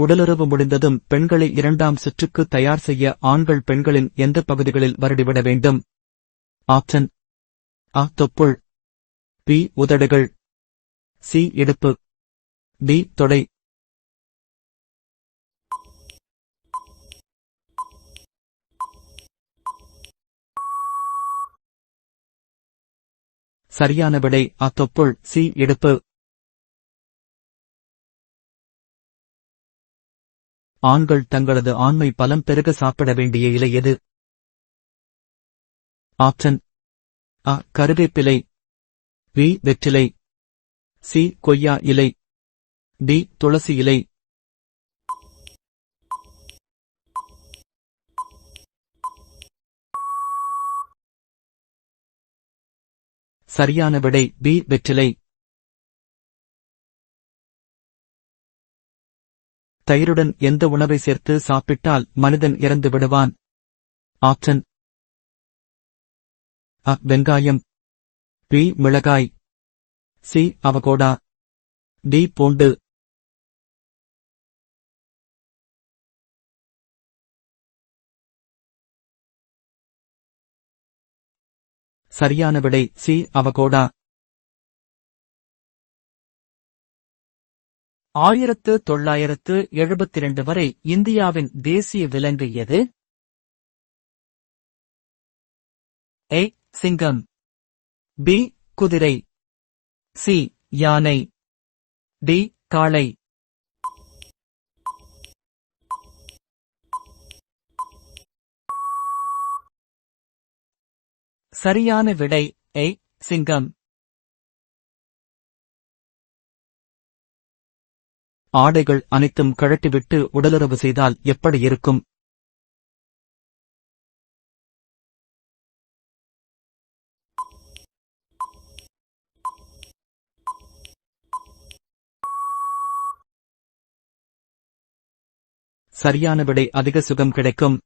உடலுறவு முடிந்ததும் பெண்களை இரண்டாம் சுற்றுக்கு தயார் செய்ய ஆண்கள் பெண்களின் எந்த பகுதிகளில் வருடிவிட வேண்டும்? ஆப்ஷன் அ தொப்புள். பி உதடுகள். சி இடுப்பு. டி தொடை. சரியான விடை. அத்தொப்புள் தொப்புள். சி இடுப்பு. ஆண்கள் தங்களது ஆண்மை பலம் பெருக சாப்பிட வேண்டிய இலை எது? ஆப்ஷன் அ. கருவேப்பிலை. வி வெற்றிலை. சி. கொய்யா இலை. டி. துளசி இலை. சரியான விடை பி. வெற்றிலை. தயிருடன் எந்த உணவை சேர்த்து சாப்பிட்டால் மனிதன் இறந்து விடுவான்? ஆப்ஷன். அ. வெங்காயம். பி. மிளகாய். சி. அவகோடா. டி. பூண்டு. சரியான விடை சி. அவகோடா. ஆயிரத்து தொள்ளாயிரத்து எழுபத்திரண்டு வரை இந்தியாவின் தேசிய விலங்கு எது? ஏ சிங்கம். பி குதிரை. சி யானை. டி காளை. சரியான விடை ஏ சிங்கம். ஆடைகள் அனைத்தும் கழட்டிவிட்டு உடலுறவு செய்தால் எப்படி இருக்கும்? சரியான விடை அதிக சுகம் கிடைக்கும்.